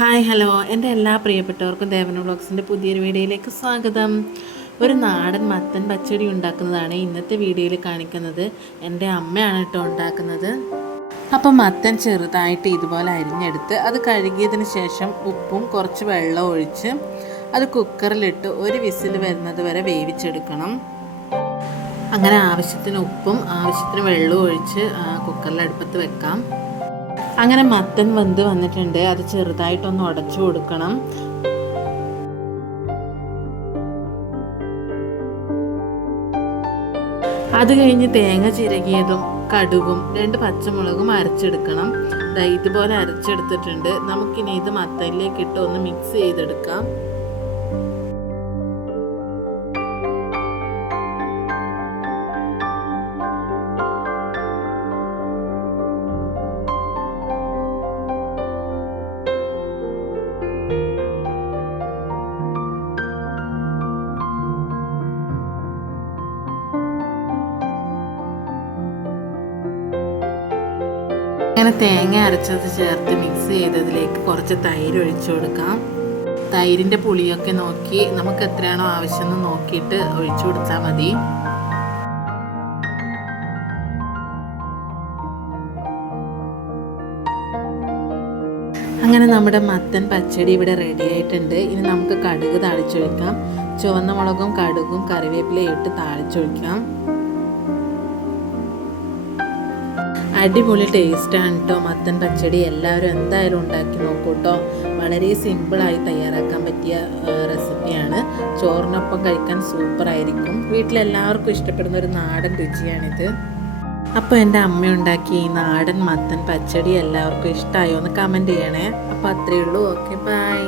Hi hello എൻ്റെ എല്ലാ പ്രിയപ്പെട്ടവർക്കും ദേവന വ്ളോഗ്സിൻ്റെ പുതിയൊരു വീഡിയോയിലേക്ക് സ്വാഗതം. ഒരു നാടൻ മത്തൻ പച്ചടി ഉണ്ടാക്കുന്നതാണ് ഇന്നത്തെ വീഡിയോയിൽ കാണിക്കുന്നത്. എൻ്റെ അമ്മയാണ് കേട്ടോ ഉണ്ടാക്കുന്നത്. അപ്പോൾ മത്തൻ ചെറുതായിട്ട് ഇതുപോലെ അരിഞ്ഞെടുത്ത് അത് കഴുകിയതിന് ശേഷം ഉപ്പും കുറച്ച് വെള്ളം ഒഴിച്ച് അത് കുക്കറിലിട്ട് ഒരു വിസിൽ വരുന്നത് വരെ വേവിച്ചെടുക്കണം. അങ്ങനെ ആവശ്യത്തിന് ഉപ്പും ആവശ്യത്തിന് വെള്ളവും ഒഴിച്ച് കുക്കറിൽ അടുപ്പത്ത് വെക്കാം. അങ്ങനെ മത്തൻ വെന്ത് വന്നിട്ടുണ്ട്. അത് ചെറുതായിട്ടൊന്ന് ഉടച്ചു കൊടുക്കണം. അത് കഴിഞ്ഞ് തേങ്ങ ചിരകിയതും കടുകും 2 പച്ചമുളകും അരച്ചെടുക്കണം. ഇതുപോലെ അരച്ചെടുത്തിട്ടുണ്ട്. നമുക്കിനി ഇത് മത്തനിലേക്ക് ഇട്ട് ഒന്ന് മിക്സ് ചെയ്തെടുക്കാം. അങ്ങനെ തേങ്ങ അരച്ചത് ചേർത്ത് മിക്സ് ചെയ്തതിലേക്ക് കുറച്ച് തൈര് ഒഴിച്ചു കൊടുക്കാം. തൈരിൻ്റെ പുളിയൊക്കെ നോക്കി നമുക്ക് എത്രയാണോ ആവശ്യമെന്ന് നോക്കിയിട്ട് ഒഴിച്ചു കൊടുത്താൽ മതി. അങ്ങനെ നമ്മുടെ മത്തൻ പച്ചടി ഇവിടെ റെഡി ആയിട്ടുണ്ട്. ഇനി നമുക്ക് കടുക് താളിച്ചൊഴിക്കാം. ചുവന്ന മുളകും കടുകും കറിവേപ്പിലയും ഇട്ട് താളിച്ചൊഴിക്കാം. അടിപൊളി ടേസ്റ്റാണ് കേട്ടോ മത്തൻ പച്ചടി. എല്ലാവരും എന്തായാലും ഉണ്ടാക്കി നോക്കൂ കേട്ടോ. വളരെ സിമ്പിളായി തയ്യാറാക്കാൻ പറ്റിയ റെസിപ്പിയാണ്. ചോറിനൊപ്പം കഴിക്കാൻ സൂപ്പറായിരിക്കും. വീട്ടിലെല്ലാവർക്കും ഇഷ്ടപ്പെടുന്ന ഒരു നാടൻ രുചിയാണിത്. അപ്പോൾ എൻ്റെ അമ്മ ഉണ്ടാക്കിയ ഈ നാടൻ മത്തൻ പച്ചടി എല്ലാവർക്കും ഇഷ്ടമായോ എന്ന് കമൻറ്റ് ചെയ്യണേ. അപ്പോൾ അത്രയേ ഉള്ളൂ. Okay, by.